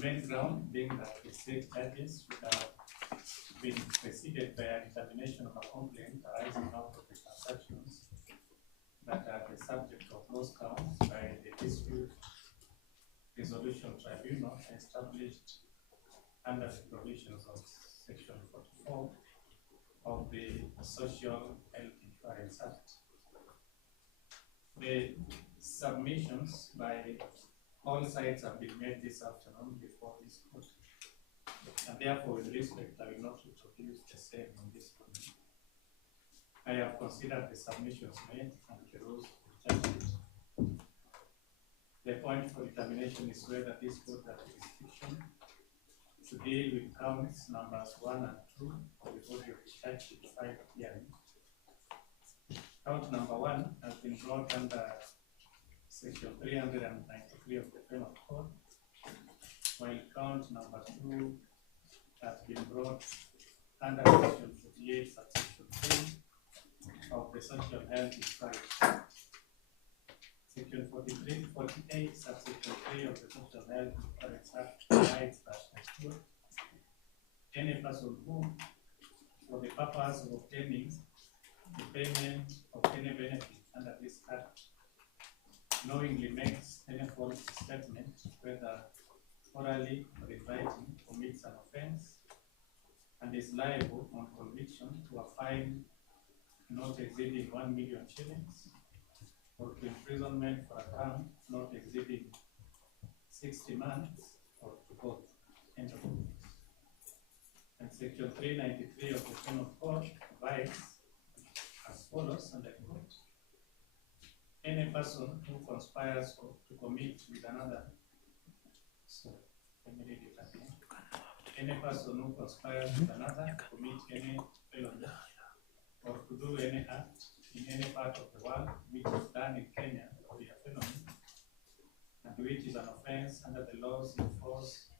main ground being that the state charges would have been preceded by a determination of a complaint arising out of the transactions that are the subject of those counts by the Dispute Resolution Tribunal established under the provisions of Section 44 of the Social Health Insurance Act. The submissions by all sides have been made this afternoon before this court, and therefore, with respect, I will not reproduce the same in this point. I have considered the submissions made and the rules of judgment. The point for determination is whether this court has jurisdiction to deal with counts numbers 1 and 2 of the body of the charge sheet 5 hearing. Count number 1 has been brought under Section 393 of the Penal Code, while count number 2 has been brought under Section 48, subsection 3 of the Social Health Insurance Act. Section 48, subsection 3 of the Social Health Insurance Act provides that any person who, for the purpose of obtaining the payment of any benefit under this Act, knowingly makes any false statement, whether orally or in writing, commits an offense, and is liable on conviction to a fine not exceeding 1 million shillings, or to imprisonment for a term not exceeding 60 months, or to both. End of quote. And Section 393 of the Penal Code provides as follows, and I quote: any person who conspires to commit with another, any person who conspires with another to commit any felony or to do any act in any part of the world which is done in Kenya to be a felony, and which is an offense under the laws in force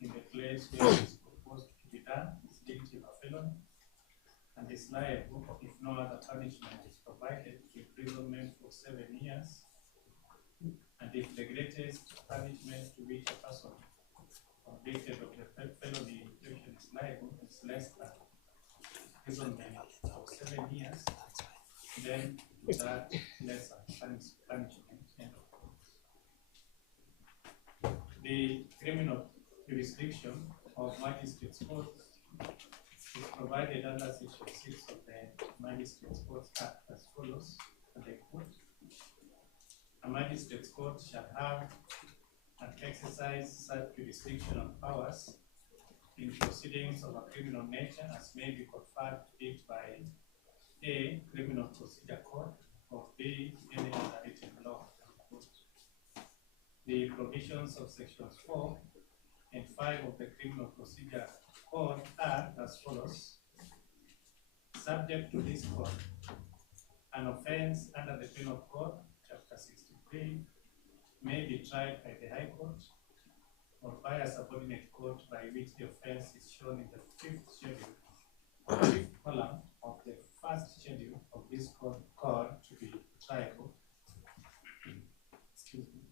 in the place where it is proposed to be done, is guilty of a felony, and is liable, if no other punishment is provided, to imprisonment for 7 years, and if the greatest punishment to which a person convicted of the felony in question is liable is less than imprisonment for 7 years, then that lesser punishment. The criminal jurisdiction of magistrates' courts is provided under Section 6 of the Magistrates' Courts Act as follows, and I quote: a magistrate's court shall have and exercise such jurisdictional powers in proceedings of a criminal nature as may be conferred to it by A. Criminal Procedure Code, or B. any other written law. The provisions of Sections 4 and 5 of the Criminal Procedure Code are as follows: subject to this code, an offense under the Penal Code, Chapter 63, may be tried by the High Court or by a subordinate court by which the offense is shown in the 5th schedule, or 5th column of the 1st schedule of this code to be triable. Excuse me.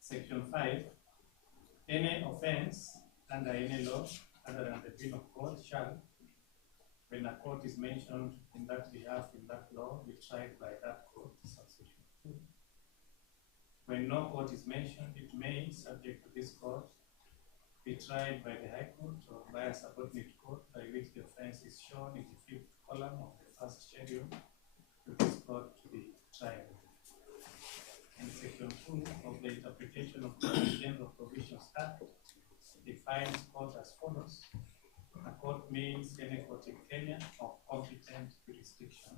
Section 5, any offense under any law other than the Penal Code shall, when a court is mentioned in that behalf in that law, be tried by that court. Subsection 2. When no court is mentioned, it may, subject to this court, be tried by the High Court or by a subordinate court by which the offense is shown in the 5th column of the 1st schedule to this court to be tried. And Section 2 of the Interpretation of the General Provisions Act defines court as follows: a court means any court in Kenya of competent jurisdiction.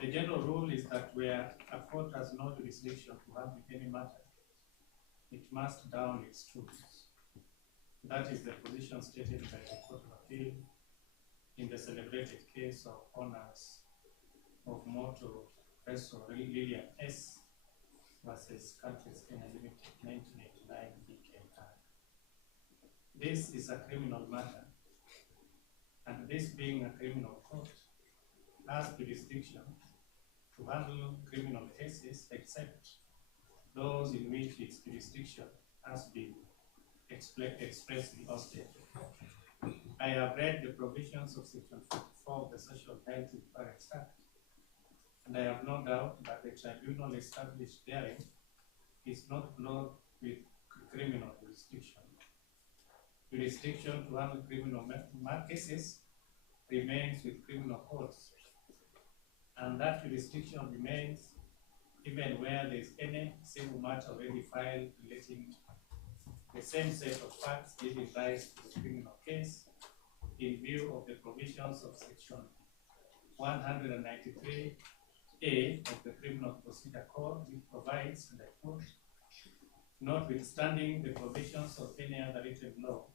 The general rule is that where a court has no jurisdiction to handle any matter, it must down its tools. That is the position stated by the Court of Appeal in the celebrated case of Honors of Moto Reso Lillian S. versus Countries Kenya Limited, 1989 BKR. This is a criminal matter, and this being a criminal court, has jurisdiction to handle criminal cases except those in which its jurisdiction has been expressly hosted. I have read the provisions of Section 54 of the Social Health Insurance Act, and I have no doubt that the tribunal established therein is not clothed with criminal jurisdiction. Jurisdiction to handle criminal cases remains with criminal courts, and that jurisdiction remains even where there is any civil matter already filed relating the same set of facts giving rise to the criminal case in view of the provisions of Section 193A of the Criminal Procedure Code, which provides, and I quote, notwithstanding the provisions of any other written law,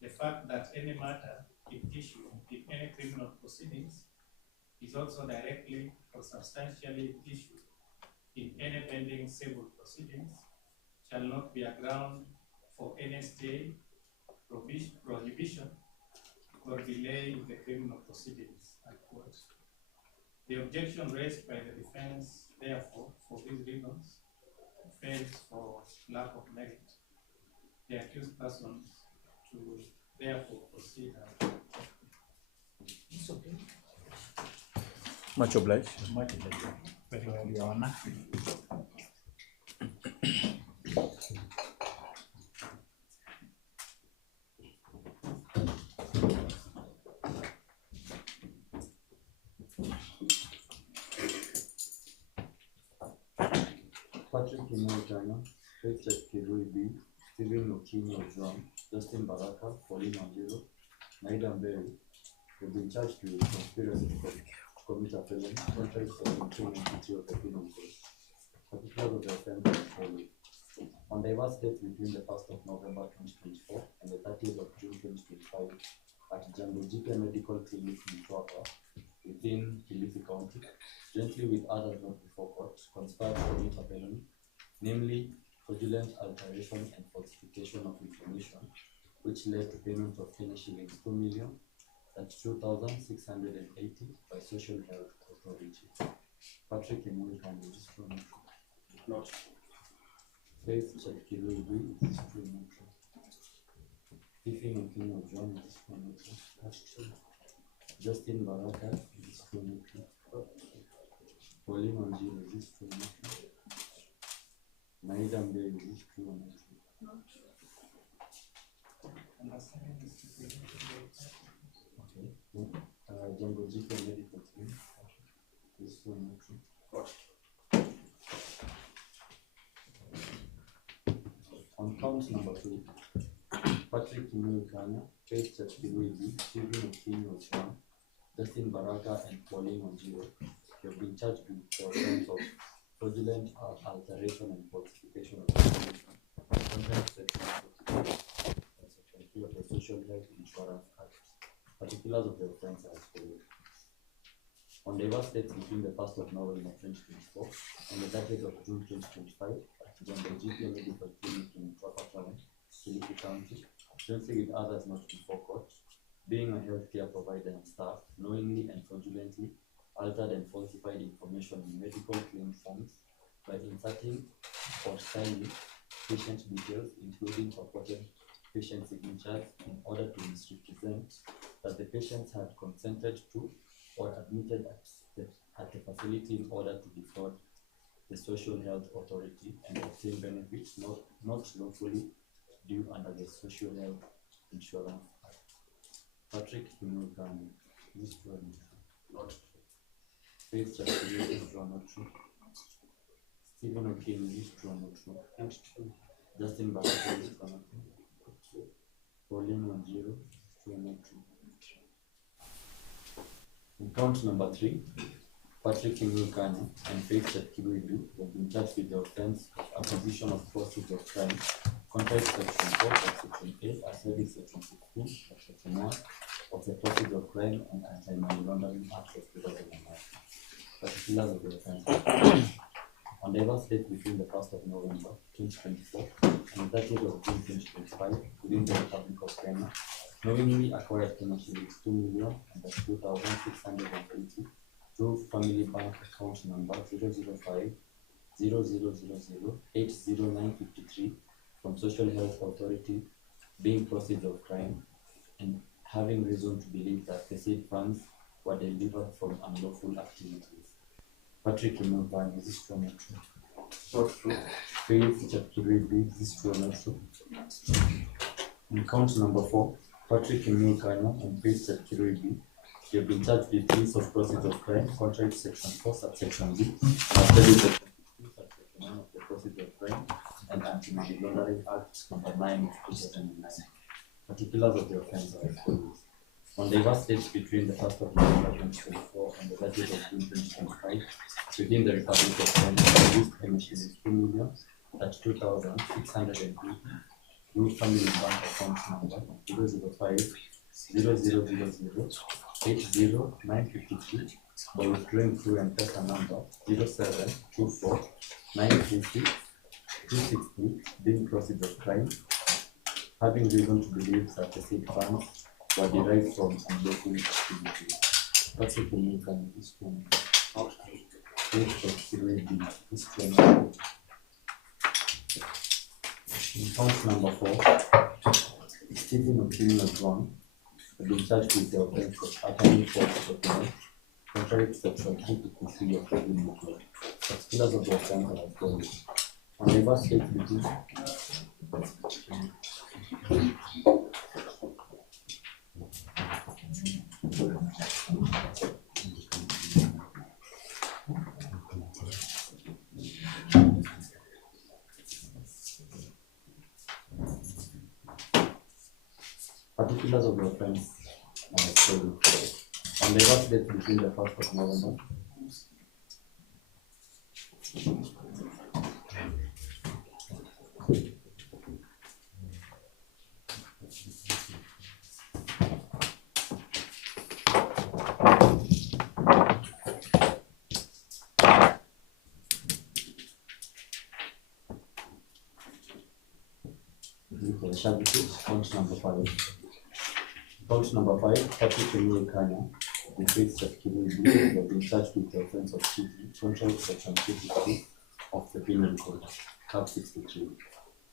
the fact that any matter in issue in any criminal proceedings is also directly or substantially issued in any pending civil proceedings shall not be a ground for any stay, prohibition, or delay in the criminal proceedings, unquote. The objection raised by the defense, therefore, for these reasons, fails for lack of merit. The accused persons to therefore proceed. It's okay. Much obliged. Much obliged. Very well, Your Honor. Patrick Kimotana, Richard Kirui B, Stephen Okinyo John, Justin Baraka, Pauline Wanjiru, Naida Mberi have been charged with conspiracy to commit a felony contrary to Section 292 of the Penal Code. Particulars of the offence are as follows. On diverse dates between the 1st of November 2024 and the 30th of June 2025 at Jambo GP Medical Clinic in Tuapa, within Kilifi County, jointly with others not before court, conspired to commit a felony, namely fraudulent alteration and falsification of information, which led to payment of Kenya shillings 2,032,680 by Social Health Authority. Patrick Emulkan is from not. Faith Chakilui is from Stephen Okinyo John is from Justin Baraka is from Pauline Wanjiru is from Naida Mberi is from okay. Jambo GP Medical Clinic is from on count number 2, Patrick Kimotana, Faith Chakilui, Stephen Okinyo John, Justin Baraka, and Pauline Wanjiru have been charged with the offense of fraudulent alteration and falsification of information, contrary to Section 3 of the Social Health Insurance Act. Particulars of the offense are as follows. On diverse dates between the 1st of November 2024 and the 30th of June 2025 at Jambo GP Medical Clinic in Tuapa Town, Kilifi County, jointly with others not before court, being a healthcare provider and staff, knowingly and fraudulently altered and falsified information in medical claim forms by inserting or signing patient details, including purported patient signatures, in order to misrepresent that the patients had consented to or admitted at the facility in order to defraud the Social Health Authority and obtain benefits not lawfully due under the Social Health Insurance Act. Patrick Kimotana, this one not true. Faith Chakilui is not true. Stephen Okinyo is not true. Justin Baraka is not true. Pauline Wanjiru is not true. In count number 3, Patrick Kimotana and Faith Chakilui have been charged with the offense of acquisition of proceeds of crime, contrary to Section 4 of Section 8, as well as Section 16 of Section 1 of the Procedural of Crime and Anti-Money Laundering Act of 2009. Particulars of the offense. On diverse dates between the 1st of November 2024 and the 30th of June 2025 within the Republic of Kenya, knowingly acquired Kenya shillings 2,2,680 through family bank account number 005 0000800953 from Social Health Authority, being procedural crime, and having reason to believe that the said funds were delivered from unlawful activities. Patrick Kimilvan, is this true or not true? Not true. Faith Chapkiribi, is this true or not true? In count number 4, Patrick Kimilvan and Faith Chapkiribi, you have been charged with use of procedural crime, contrary to section 4, subsection B, after section 2, subsection 1 of the procedural crime, and Anti-Money Laundering Act number 9 of 2009. Particulars of the offence are as follows. On the diverse dates between the 1st of November 2024 and the 30th of June 2025, within the Republic of Kenya, used emission is 2,32,602 through family bank account number 005 0000 80953 by withdrawing through M-Pesa number 0724 950 263, being procedural crime, having reason to believe that the said funds were derived from unlawful activities. That's what the new kind of this one. In count number 4, Stephen Okinyo John has been charged with the offence of attaining false documents, contrary to section 253 of the Criminal Code. Particulars of the offence are as follows. On the verse date between particulars of the offence are as follows. On the verse date between the 1st of November count number 5. Count number 5, Patrick Kimilvan and Faith Chapkiribi have been charged with the offence of cheating, contrary to section 53 of the Criminal Code, Cap 63.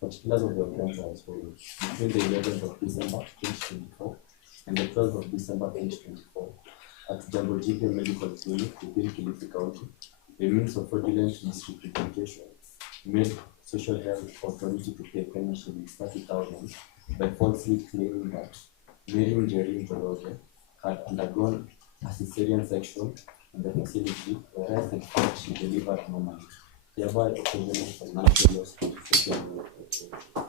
Particulars of the offence are as follows. Between the 11th of December 2024 and the 12th of December 2024, at Jambo GP Medical Clinic within Kilifi County, a means of fraudulent misrepresentation made Social Health Authority to pay Kenya shillings 30,000 by falsely claiming that Mary Njeri Njoroge had undergone a cesarean section in the facility, whereas in fact she delivered normally, thereby occasioning financial loss to the social welfare.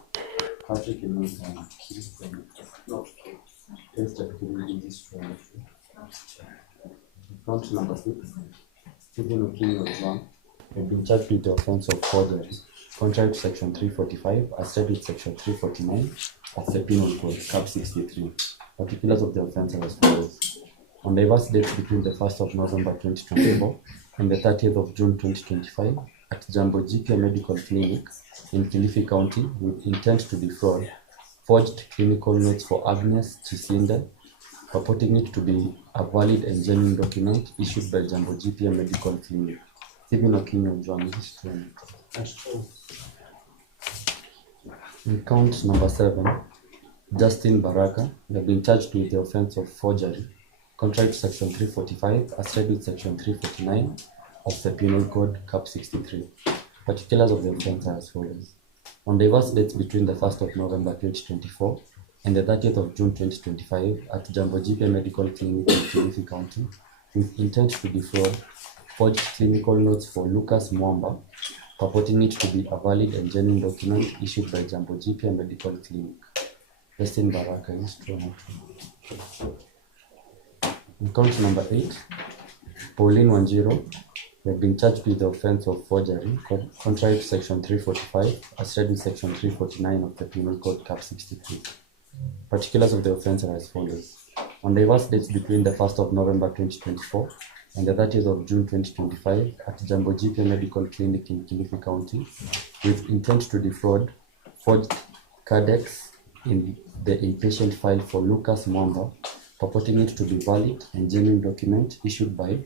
Patrick Kimilvan, this from not true. Test activity is from count number 6. Stephen Okinyo John have been charged with the offence of forgery, contrary to section 345, as said with section 349 of the Penal Code, Cap 63. Particulars of the offence are as follows. On diverse dates between the 1st of November 2024 and the 30th of June 2025, at Jambo GP Medical Clinic in Kilifi County, with intent to defraud, forged clinical notes for Agnes Chisinde, purporting it to be a valid and genuine document issued by Jambo GP Medical Clinic. Stephen Okinyo John is true. In count number 7, Justin Baraka have been charged with the offence of forgery, contrary to section 345, as read with section 349 of the Penal Code, Cap 63. Particulars of the offence are as follows. On diverse dates between the 1st of November 2024 and the 30th of June 2025 at Jambo GP Medical Clinic in Kilifi County, with intent to defraud, forged clinical notes for Lucas Mwamba, purporting it to be a valid and genuine document issued by Jambo GP Medical Clinic. Justin Baraka is true. In count number 8, Pauline Wanjiro have been charged with the offence of forgery, contrary to section 345, as read with section 349 of the Penal Code, Cap 63. Particulars of the offence are as follows. On diverse dates between the 1st of November 2024 and the 30th of June 2025 at Jambo GP Medical Clinic in Kilifi County, with intent to defraud, forged cardex in the inpatient file for Lucas Mwamba, purporting it to be valid and genuine document issued by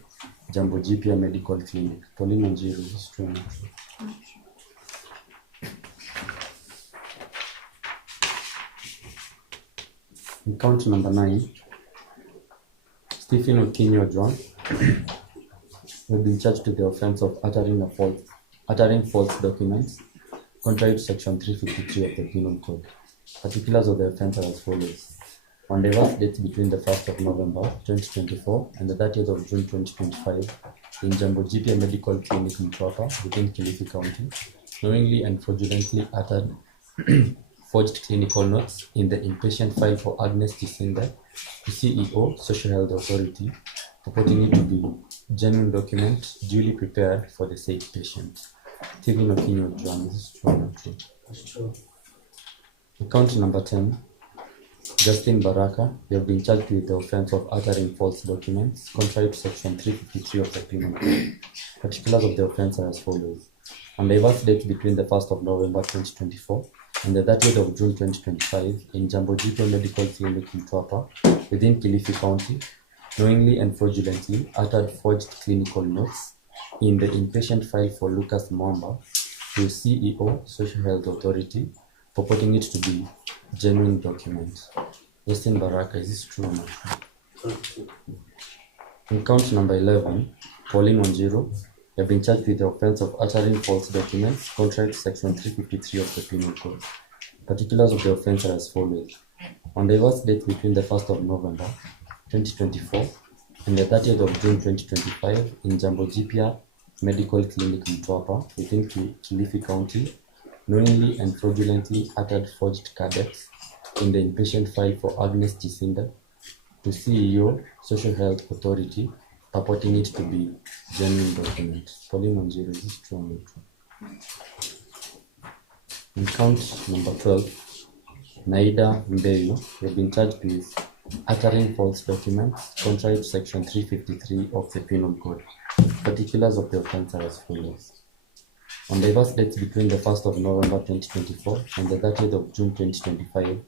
Jambo Jipya Medical Clinic. Pauline Wanjiru, is this true or not true? In count number 9, Stephen Okinyo John will be charged with the offense of uttering false documents, contrary to section 353 of the Penal Code. Particulars of the offense are as follows. On diverse dates between the 1st of November 2024 and the 30th of June 2025, in Jambo Jipya Medical Clinic Mtwapa within Kilifi County, knowingly and fraudulently uttered forged clinical notes in the inpatient file for Agnes Tisinda, the CEO, Social Health Authority, purporting it to be genuine document duly prepared for the said patient. Stephen Okinyo John, is this true or not true? That's true. Count number 10, Justin Baraka, you have been charged with the offense of uttering false documents, contrary to section 353 of the Penal Code. Particulars of the offense are as follows. On diverse dates between the 1st of November 2024 and the 30th of June 2025, in Jambo Jipya Medical Clinic in Mtwapa, within Kilifi County, knowingly and fraudulently uttered forged clinical notes in the inpatient file for Lucas Mwamba, the CEO, Social Health Authority, purporting it to be genuine document. Justin Baraka, is this true or not? In count number 11, Pauline Wanjiru, you have been charged with the offense of uttering false documents, contrary to section 353 of the Penal Code. Particulars of the offense are as follows. On the diverse dates between the 1st of November 2024 and the 30th of June 2025, in Jambo Jipya Medical Clinic Mtwapa within Kilifi County, knowingly and fraudulently uttered forged cadets in the inpatient file for Agnes Tisinda, to CEO, Social Health Authority, purporting it to be genuine document. Pauline Wanjiru, is this true or not true? In count number 12, Naida Mbeyu, you have been charged with uttering false documents, contrary to section 353 of the Penal Code. Particulars of the offense are as follows. On diverse dates between the 1st of November 2024 and the 30th of June 2025,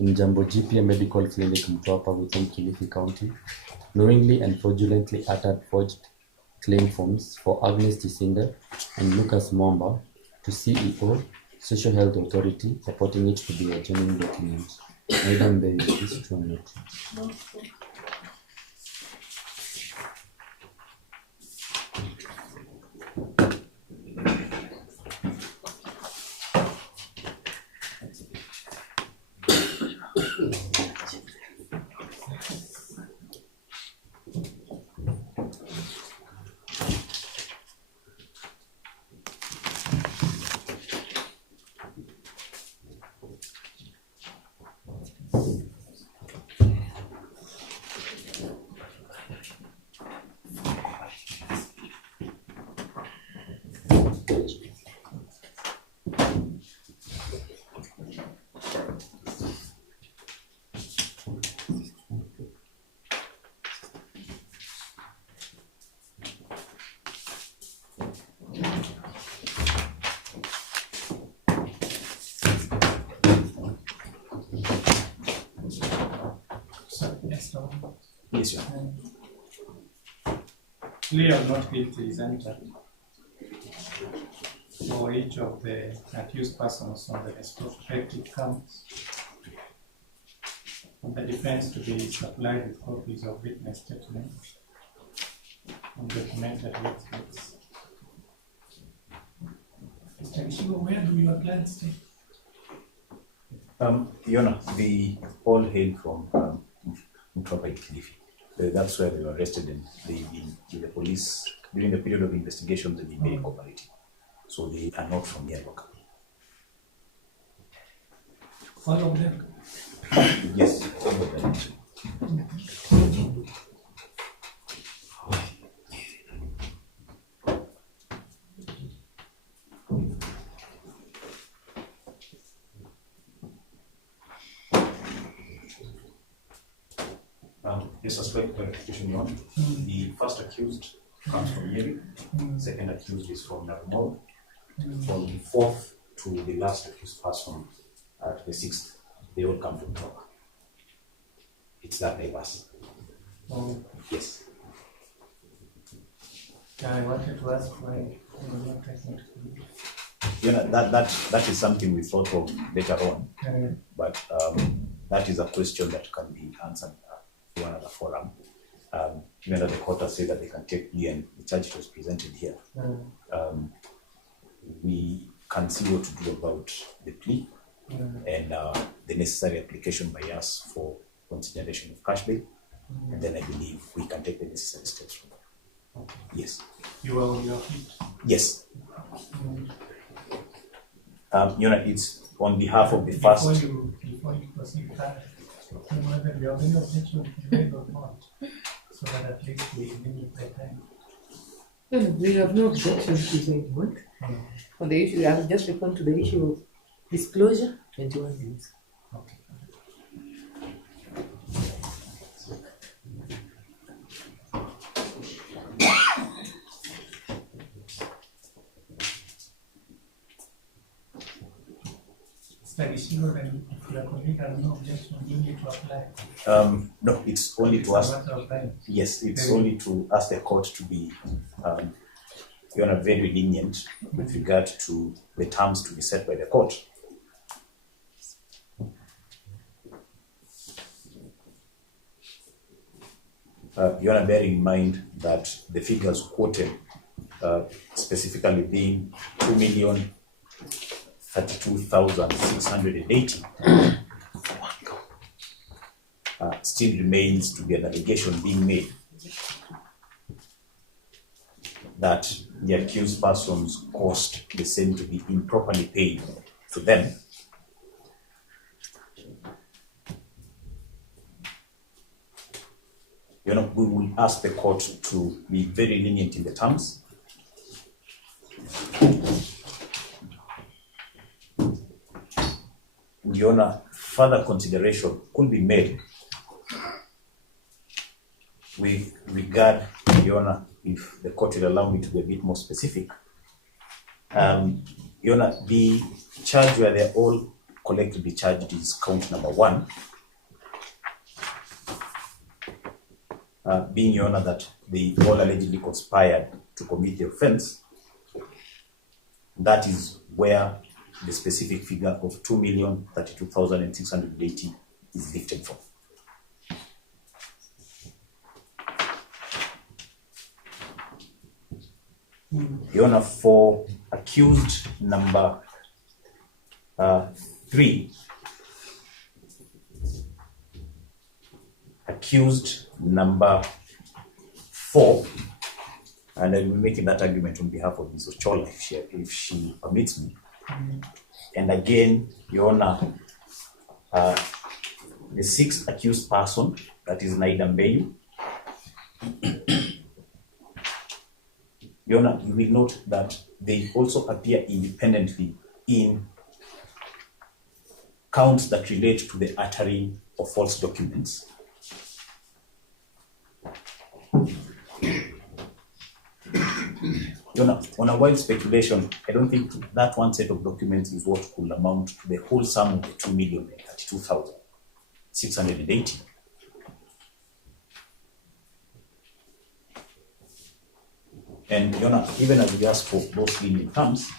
in Jambo Jipya Medical Clinic Mtwapa within Kilifi County, knowingly and fraudulently uttered forged claim forms for Agnes Tisinda and Lucas Mwamba, to CEO, Social Health Authority, purporting it to be a genuine document. Madam Bay, is this true or not? Yes, sir. Plea or not guilty is entered for each of the accused persons on the respective counts, and the defense to be supplied with copies of witness statements and documented witnesses. Mr. Kishigo, where do your clients stay? Your Honor, they all hail from Mtwapa in Kilifi. That's where they were arrested, and they've been with the police during the period of investigation. They've been very cooperative, so they are not from here locally. All of them? Yes, some of them. The suspect clarification one. The first accused comes from Yeri. Second accused is from Narumo. From the fourth to the last accused person at the sixth, they all come from Toba. It's that diverse. Oh, Yes. I wanted to ask why you were not taking it. That is something we thought of later on, but that is a question that can be answered through another forum. Even though the court has said that they can take plea and the charge was presented here, we can see what to do about the plea and the necessary application by us for consideration of cash bail, and then I believe we can take the necessary steps from there. Yes. You are on your feet. Yes. It's on behalf of the first. Before you proceed further, whether you have any objection to the or not, so that at least we limit the time. No, we have no objections to the work. On the issue, I will just respond to the issue of disclosure 21 days. Okay. Traditional, and if your colleague has no objection, you need to apply. No, it's only to ask. Yes, it's only to ask the court to be very lenient with regard to the terms to be set by the court. Bearing in mind that the figures quoted, specifically being 2,032,680, still remains to be an allegation being made that the accused persons caused the same to be improperly paid to them. We will ask the court to be very lenient in the terms. Your Honor, further consideration could be made with regard, Your Honor, if the court will allow me to be a bit more specific. Your Honor, the charge where they're all collectively charged is count number 1. Being, Your Honor, that they all allegedly conspired to commit the offense. That is where the specific figure of 2,032,680 is lifted from. Your Honor, for accused number 3, accused number 4, and I will be making that argument on behalf of Ms. Ochola if she permits me. And again, Your Honor, the 6th accused person, that is Naida Mbeyu. Your Honor, you will note that they also appear independently in counts that relate to the uttering of false documents. Your Honor, on a wild speculation, I don't think that one set of documents is what could amount to the whole sum of the 2,032,680. And Your Honor, even as we ask for those lenient terms,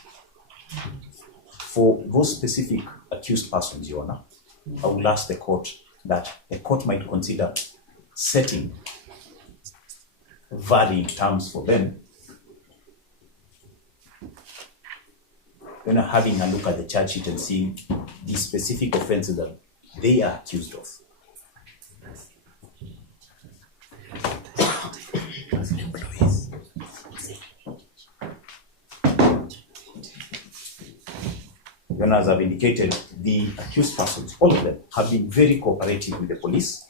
for those specific accused persons, Your Honor, I will ask the court that the court might consider setting varying terms for them. You're not having a look at the charge sheet and seeing the specific offenses that they are accused of. As I've indicated, the accused persons, all of them, have been very cooperative with the police.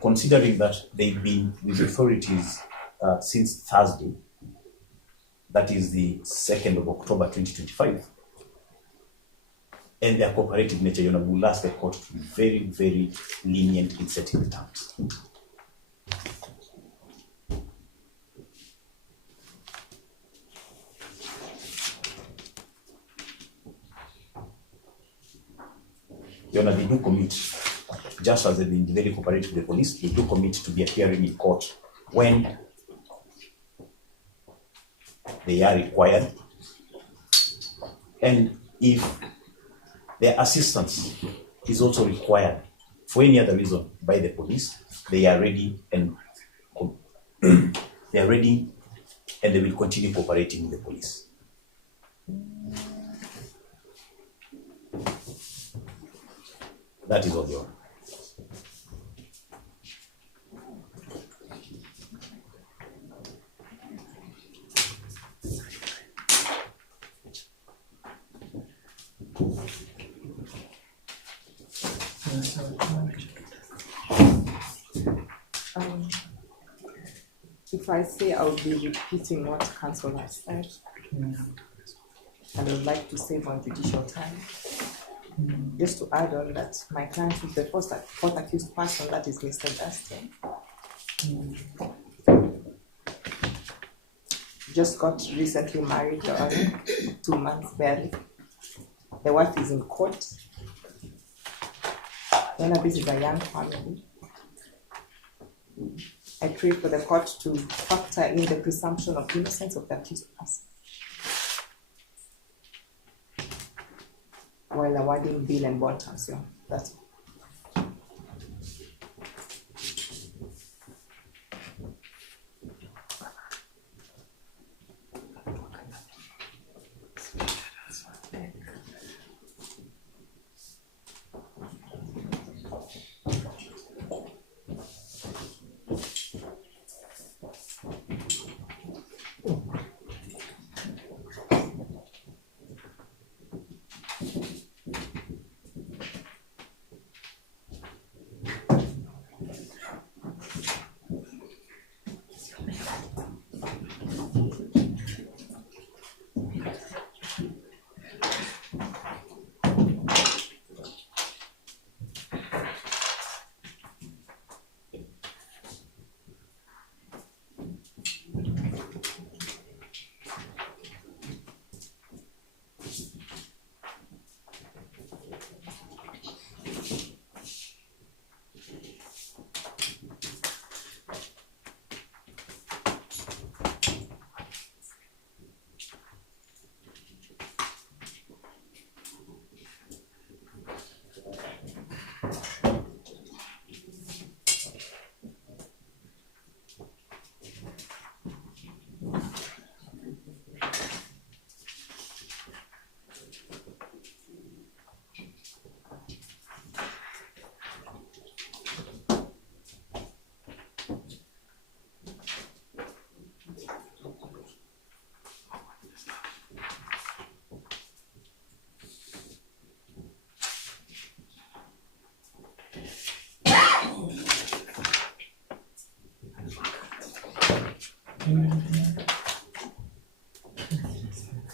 Considering that they've been with authorities since Thursday, that is the 2nd of October 2025, and their cooperative nature, will ask the court to be very, very lenient in setting the terms. Your Honor, they do commit, just as they've been very cooperative with the police, they do commit to be appearing in court when they are required. And if their assistance is also required for any other reason by the police, they are ready and they will continue cooperating with the police. That is all, Your Honor. If I say I would be repeating what counsel has said, and I would like to save on judicial time. Just to add on that, my client is the fourth accused person, that is Mr. Justin. Just got recently married, 2 months barely. The wife is in court. This is a young family. I pray for the court to factor in the presumption of innocence of the accused person while awarding bail and bond terms. Yeah, that's it.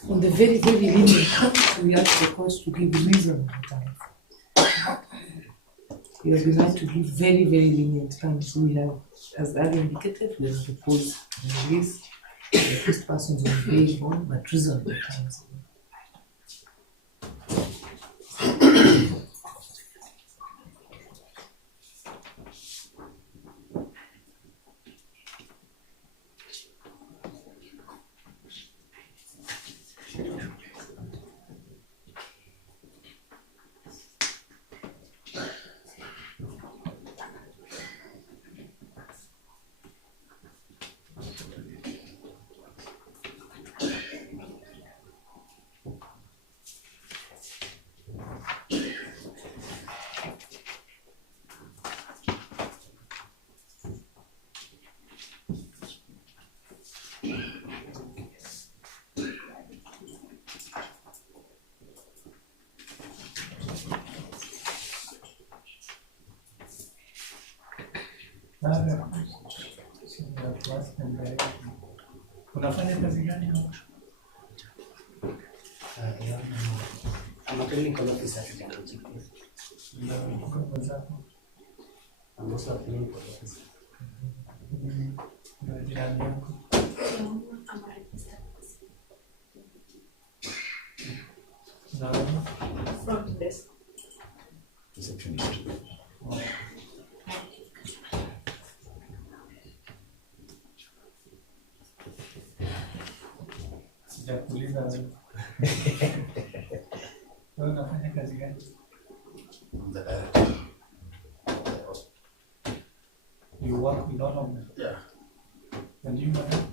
On the very, very lenient terms, we ask the court to give reasonable time. We have been asked to give very, very lenient terms. We have, as I indicated, we have proposed release the first persons on bail bond, but reasonable times. Unafanya kazi gani hapo? I'm a clinical officer at the I'm also a clinical officer. Front desk. receptionist. Sijakuuliza wewe. Wewe unafanya kazi gani? The director. You work with all of them. Yeah. And you, madam?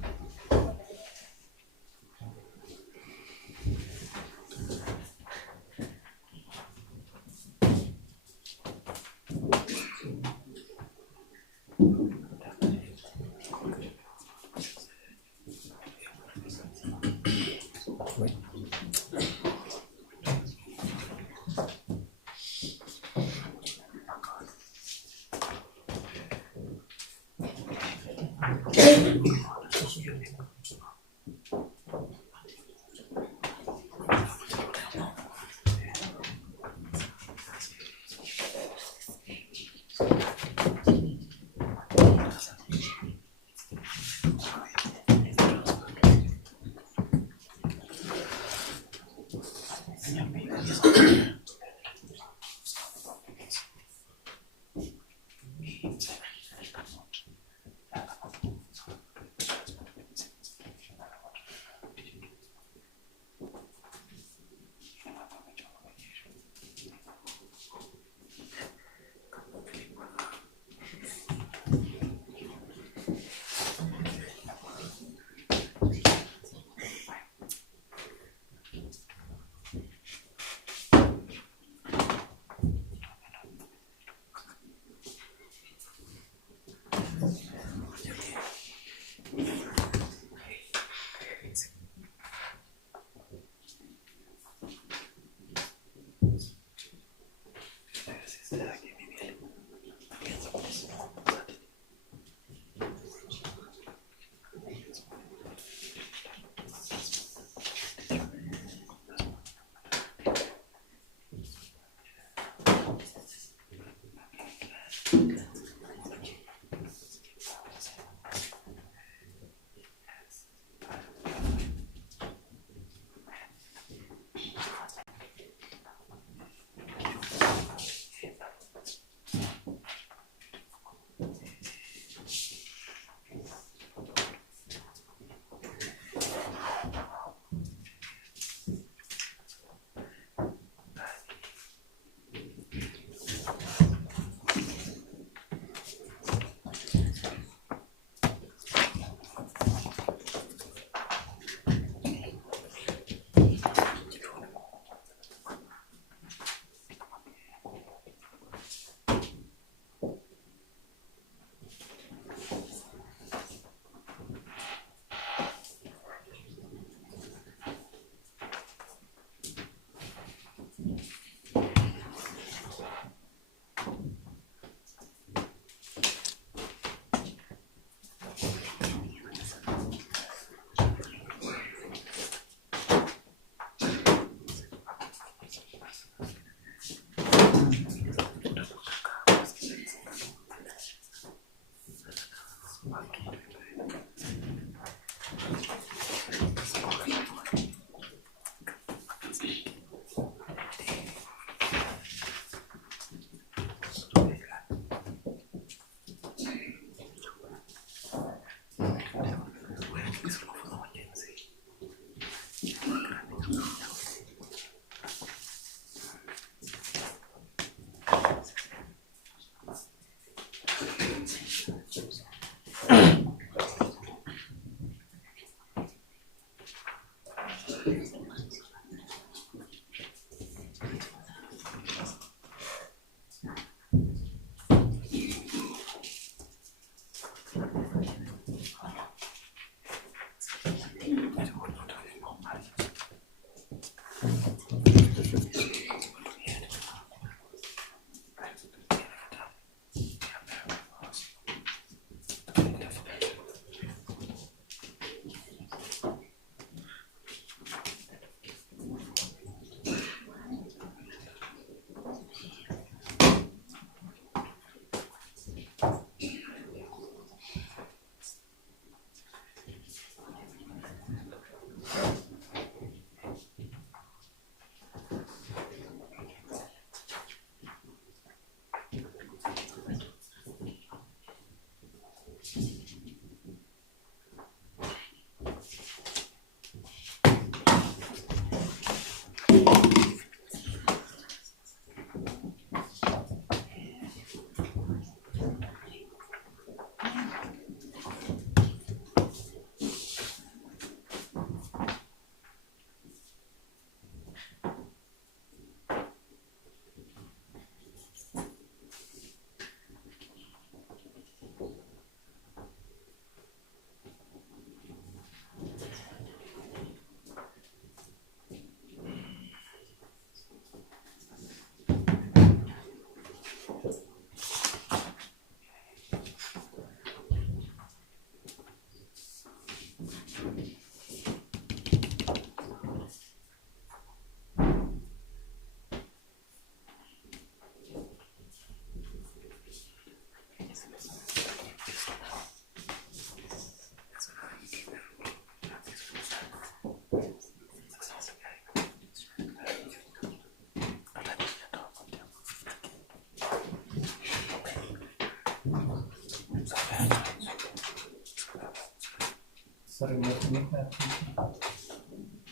make that easy.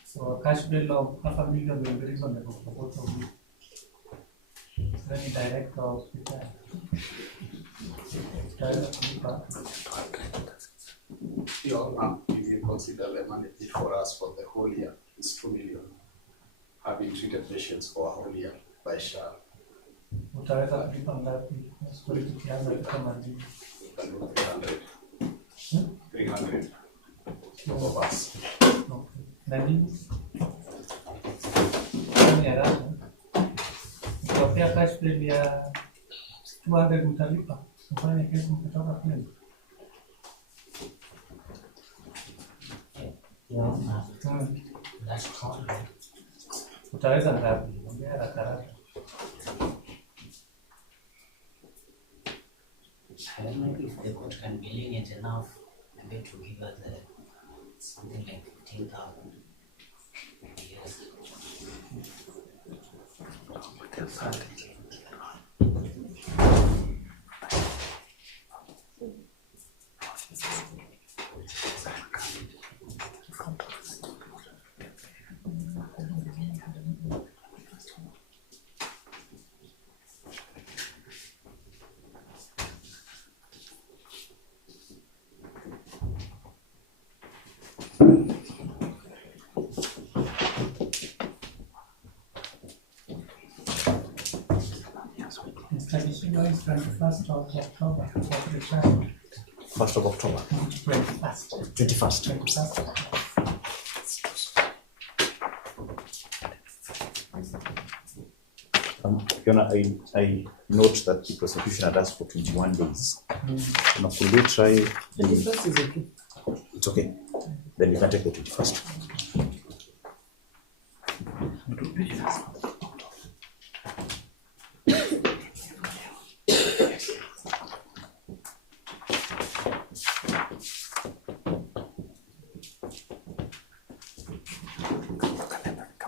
So a cash bail of $500,000 will be reasonable for both of you. Any director of hospital. Your if you consider the mandate for us for the whole year is 2 million. Having treated patients for a whole year by SHA. Utaweza kulipa ngapi? Story tukianza kama hivi. 300 of us. Okay. Nani? Nani haraka? Ukipea cash bill ya 200 mtalipa. Ufanye kesi mkitoka pia. Utaweza ngapi? Ongea haraka haraka. I don't know if the court can be lenient enough maybe to give us something like 15,000. Yes. Traditional is 21st of October for the child. 1st of October. 21st. I note that the prosecution had asked for 21 days. Could we try? 21st is okay. It's okay. Then we can take the 21st.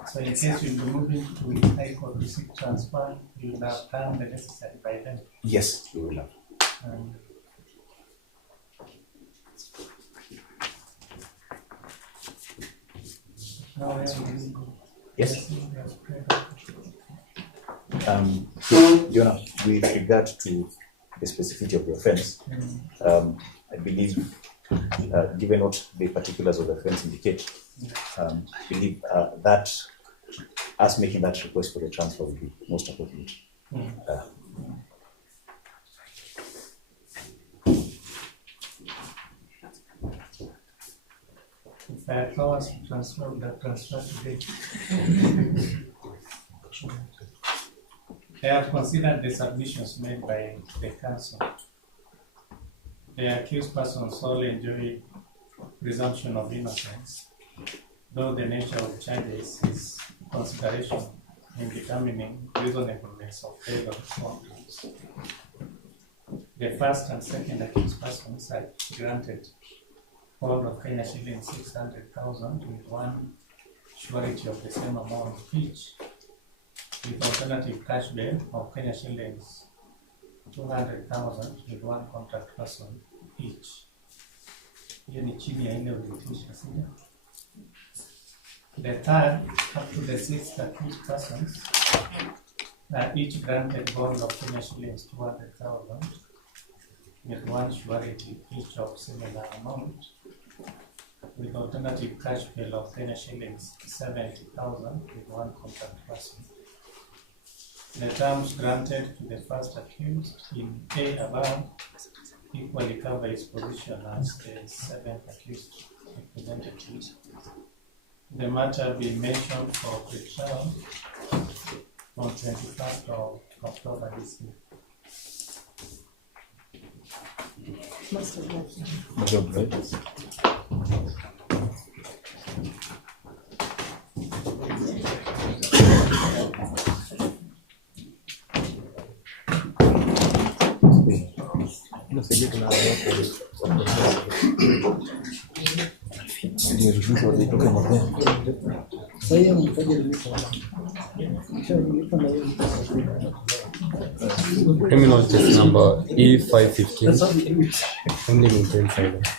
So in case you'll be moving to High Court receipt transfer, you will have done the necessary by then. Yes, we will have. Now where will you go? Yes. Yes. With regard to the specificity of the offense, I believe, given what the particulars of the offense indicate, I believe that us making that request for the transfer would be most appropriate. If I allow us to transfer, we have transfer today. I have considered the submissions made by the council. The accused persons all enjoy presumption of innocence, though the nature of charges is consideration in determining reasonableness of federal response. The first and second accused persons are granted bond of Kenya shillings 600,000 with one surety of the same amount each, with alternative cash bail of Kenya shillings 200,000 with one contract person each. Hiyo ni chini ya ile ulitisha, sio? The third up to the sixth accused persons are each granted bond of Kenya shillings 200,000 with one surety each of similar amount, with alternative cash bail of Kenya shillings 70,000 with one contract person. The terms granted to the first accused in A above equally cover his position as the seventh accused representative. The matter being mentioned for pre-trial on 21st of October this year. Criminal case number E515. Only maintain silence.